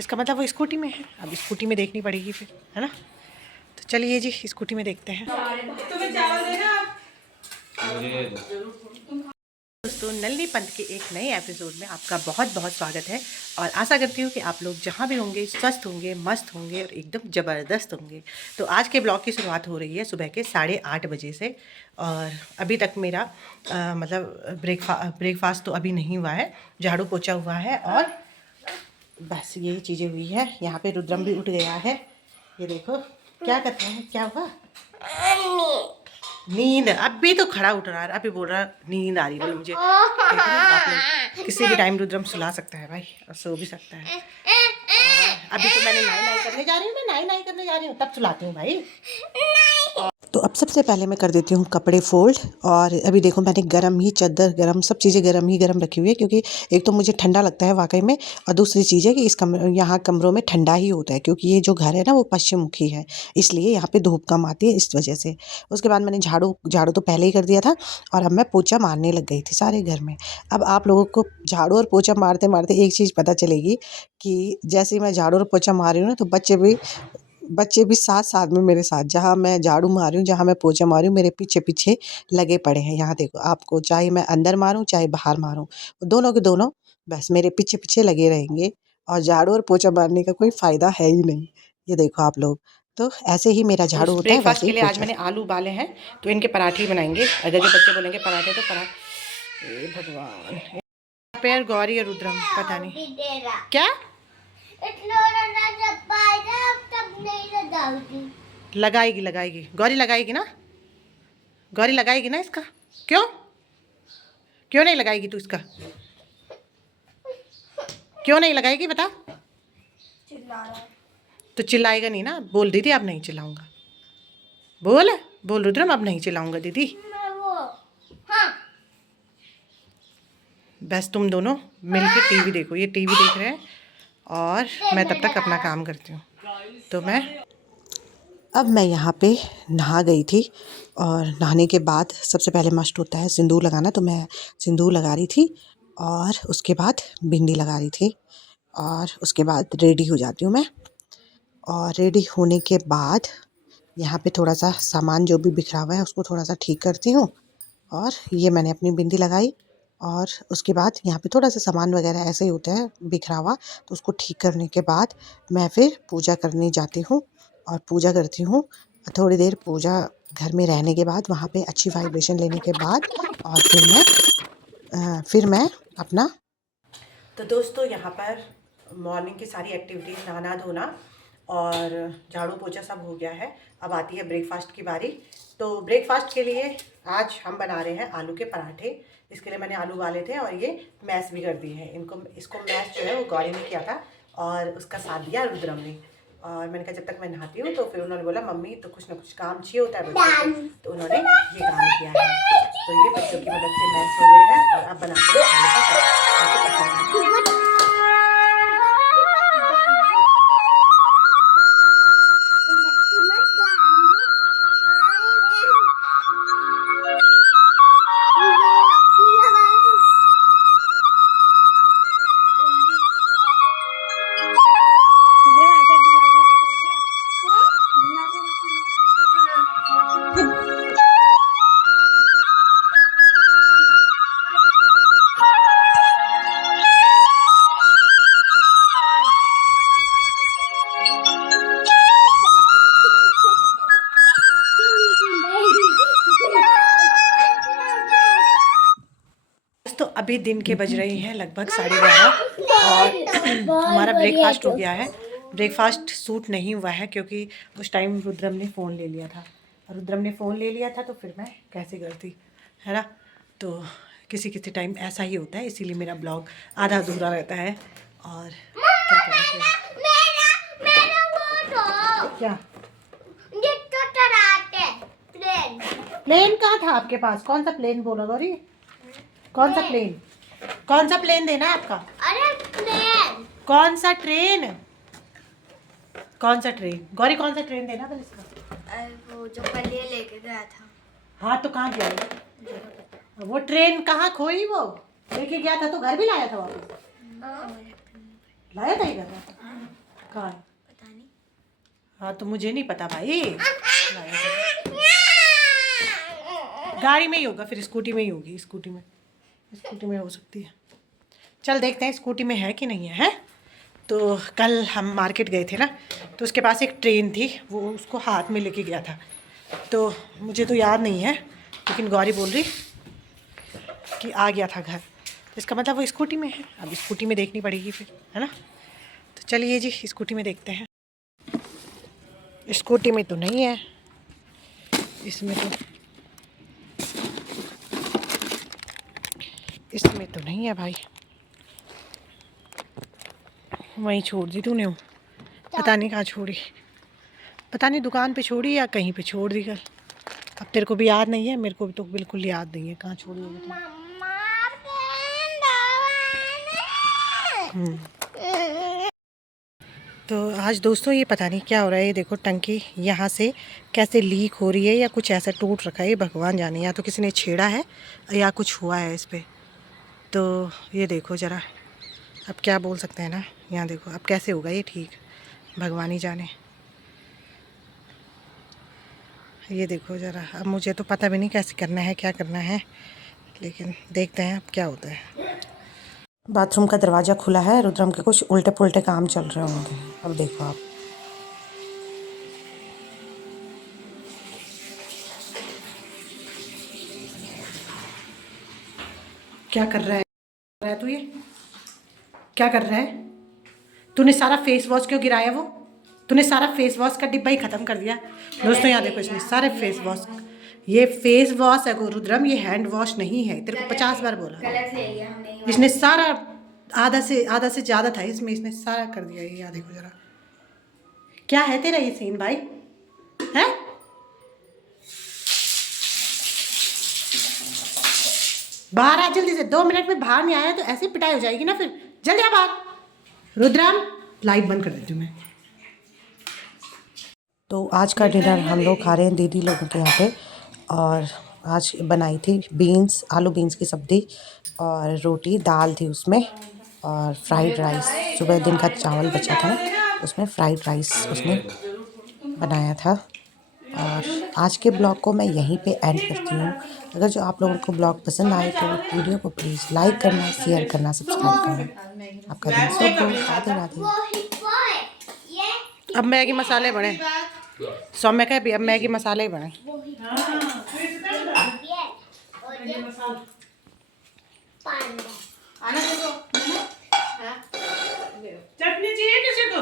इसका मतलब वो स्कूटी में है। अब स्कूटी में देखनी पड़ेगी फिर, है ना। तो चलिए जी स्कूटी में देखते हैं। दोस्तों नलनी पंथ के एक नए एपिसोड में आपका बहुत बहुत स्वागत है। और आशा करती हूँ कि आप लोग जहाँ भी होंगे स्वस्थ होंगे, मस्त होंगे और एकदम ज़बरदस्त होंगे। तो आज के ब्लॉग की शुरुआत हो रही है सुबह के 8:30 बजे से। और अभी तक मेरा मतलब ब्रेकफास्ट तो अभी नहीं हुआ है, झाड़ू पोछा हुआ है और बस यही चीज़ें हुई है। यहाँ पे रुद्रम भी उठ गया है, ये देखो क्या करते हैं। क्या हुआ? नींद। अभी तो खड़ा उठ रहा है, अभी बोल रहा नींद आ रही है। बोले मुझे आप लोग किसी भी टाइम रुद्रम सुला सकता है भाई, और सो भी सकता है। अभी तो मैंने नाई करने जा रही हूँ, मैं नाई करने जा रही हूँ, तब सुलाती हूँ भाई। तो अब सबसे पहले मैं कर देती हूँ कपड़े फोल्ड। और अभी देखो मैंने गरम ही चादर, गरम सब चीज़ें गरम रखी हुई है, क्योंकि एक तो मुझे ठंडा लगता है वाकई में, और दूसरी चीज़ है कि इस यहाँ कमरों में ठंडा ही होता है, क्योंकि ये जो घर है ना वो पश्चिम मुखी है, इसलिए यहाँ पे धूप कम आती है इस वजह से। उसके बाद मैंने झाड़ू तो पहले ही कर दिया था, और अब मैं पोछा मारने लग गई थी सारे घर में। अब आप लोगों को झाड़ू और पोछा मारते मारते एक चीज़ पता चलेगी कि जैसे ही मैं झाड़ू और पोछा मार रही हूँ ना, तो बच्चे भी साथ साथ में मेरे साथ, जहाँ मैं झाड़ू मार रही हूँ, जहाँ मैं पोछा मार रही हूँ, मेरे पीछे पीछे लगे पड़े हैं। यहाँ देखो आपको, चाहे मैं अंदर मारूँ चाहे बाहर मारूँ, दोनों के दोनों बस मेरे पीछे पीछे लगे रहेंगे। और झाड़ू और पोछा मारने का कोई फ़ायदा है ही नहीं। ये देखो आप लोग, तो ऐसे ही मेरा झाड़ू होता है, वैसे ही के लिए आज मैंने आलू उबाले हैं, तो इनके पराठे बनाएंगे। अगर जो बच्चे बोलेंगे पराठे तो भगवान। पैर गौरी और रुद्रम पता नहीं क्या लगाएगी गौरी, लगाएगी ना गौरी, लगाएगी ना इसका। क्यों नहीं लगाएगी तू इसका? क्यों नहीं लगाएगी बता? तो चिल्लाएगा नहीं ना। बोल दीदी अब नहीं चिल्लाऊंगा। बोल रुद्रम अब नहीं चिल्लाऊंगा दीदी। बस तुम दोनों मिलके टीवी देखो। ये टीवी देख रहे हैं और मैं तब तक अपना काम करती हूँ। तो अब मैं यहाँ पे नहा गई थी, और नहाने के बाद सबसे पहले मस्ट होता है सिंदूर लगाना, तो मैं सिंदूर लगा रही थी और उसके बाद बिंदी लगा रही थी, और उसके बाद रेडी हो जाती हूँ मैं। और रेडी होने के बाद यहाँ पे थोड़ा सा सामान जो भी बिखरा हुआ है उसको थोड़ा सा ठीक करती हूँ। और ये मैंने अपनी बिंदी लगाई, और उसके बाद यहाँ पे थोड़ा सा सामान वगैरह ऐसे ही होता है बिखरा हुआ, तो उसको ठीक करने के बाद मैं फिर पूजा करने जाती हूँ और पूजा करती हूँ। थोड़ी देर पूजा घर में रहने के बाद, वहाँ पे अच्छी वाइब्रेशन लेने के बाद, और फिर मैं अपना। तो दोस्तों यहाँ पर मॉर्निंग की सारी एक्टिविटीज़, नहाना धोना और झाड़ू पोछा सब हो गया है। अब आती है ब्रेकफास्ट की बारी। तो ब्रेकफास्ट के लिए आज हम बना रहे हैं आलू के पराठे। इसके लिए मैंने आलू उबाले थे और ये मैश भी कर दिए हैं। इसको मैश जो है वो गौरी ने किया था और उसका साथ दिया रुद्रम ने। और मैंने कहा जब तक मैं नहाती हूँ, तो फिर उन्होंने बोला मम्मी तो कुछ ना कुछ काम चाहिए होता है बच्चों को, तो उन्होंने ये काम किया है। तो ये बच्चों की मदद से मैश हो गए हैं, और अब बनाते हैं आलू का पराठा। तो अभी दिन के बज रहे हैं लगभग 11:30, और हमारा ब्रेकफास्ट हो गया है। ब्रेकफास्ट सूट नहीं हुआ है, क्योंकि उस टाइम रुद्रम ने फ़ोन ले लिया था। तो फिर मैं कैसे करती, है ना। तो किसी किसी टाइम ऐसा ही होता है, इसीलिए मेरा ब्लॉग आधा अधूरा रहता है। और क्या करना क्या प्लेन कहाँ था आपके पास? कौन सा प्लेन बोला गौरी? कौन सा प्लेन देना है आपका? अरे प्लेन। कौन सा ट्रेन गौरी? कौन सा ट्रेन देना पहले इसका? वो जो कल ये लेके गया था। हाँ तो कहाँ गया वो ट्रेन? कहाँ खोई वो? लेके गया था तो घर भी लाया था वापस? लाया था ही घर। कहाँ है? पता नहीं। हाँ तो मुझे नहीं पता भाई। गाड़ी में ही होगा, फिर स्कूटी में ही होगी। स्कूटी में हो सकती है। चल देखते हैं स्कूटी में है कि नहीं है, है? तो कल हम मार्केट गए थे ना, तो उसके पास एक ट्रेन थी, वो उसको हाथ में लेके गया था। तो मुझे तो याद नहीं है, लेकिन गौरी बोल रही कि आ गया था घर, तो इसका मतलब वो स्कूटी में है। अब स्कूटी में देखनी पड़ेगी फिर, है ना? तो चलिए जी स्कूटी में देखते हैं। स्कूटी में तो नहीं है, इसमें तो नहीं है भाई। वहीं छोड़ दी तूने वो, पता नहीं कहाँ छोड़ी, पता नहीं दुकान पे छोड़ी या कहीं पे छोड़ दी कल। अब तेरे को भी याद नहीं है, मेरे को भी तो बिल्कुल याद नहीं है कहाँ छोड़ी होगी तूने। तो आज दोस्तों ये पता नहीं क्या हो रहा है। ये देखो टंकी यहाँ से कैसे लीक हो रही है, या कुछ ऐसा टूट रखा है, भगवान जाने, या तो किसी ने छेड़ा है या कुछ हुआ है इस पर। तो ये देखो ज़रा, अब क्या बोल सकते हैं ना। यहाँ देखो अब कैसे होगा ये ठीक, भगवान ही जाने। ये देखो ज़रा, अब मुझे तो पता भी नहीं कैसे करना है, क्या करना है, लेकिन देखते हैं अब क्या होता है। बाथरूम का दरवाज़ा खुला है, रुद्रम के कुछ उल्टे पुल्टे काम चल रहे होंगे। अब देखो आप, क्या कर रहा है तू? ये क्या कर रहा है? तूने सारा फेस वॉश क्यों गिराया? वो तूने सारा फेस वॉश का डिब्बा ही ख़त्म कर दिया। दोस्तों यहाँ देखो, इसने सारे फेस वॉश, ये फेस वॉश है रुद्रम, ये हैंड वॉश नहीं है। तेरे को 50 बार बोला। गलत ले लिया हमने। इसने सारा आधा से ज़्यादा था इसमें, इसने सारा कर दिया। ये यहाँ देखो ज़रा, क्या है तेरा ये सीन भाई, है? बाहर आ जल्दी से, 2 मिनट में बाहर नहीं आया तो ऐसे पिटाई हो जाएगी ना फिर। जल्दी आ बाहर। रुद्रम लाइट बंद कर देती हूँ मैं। तो आज का डिनर हम लोग खा रहे हैं दीदी लोगों के यहाँ पे, और आज बनाई थी बीन्स, आलू बीन्स की सब्ज़ी और रोटी, दाल थी उसमें, और फ्राइड राइस। सुबह दिन का चावल बचा था ना, उसमें फ्राइड राइस उसने बनाया था। और आज के ब्लॉग को मैं यहीं पे एंड करती हूँ। अगर जो आप लोगों को ब्लॉग पसंद आए तो वीडियो को प्लीज़ लाइक करना, शेयर करना, सब्सक्राइब करना। आपका दिन शुभ हो। राधे राधे। अब मैगी मसाले बने, सौम्य का भी अब मैगी मसाले ही बने। चटनी चाहिए किसी को?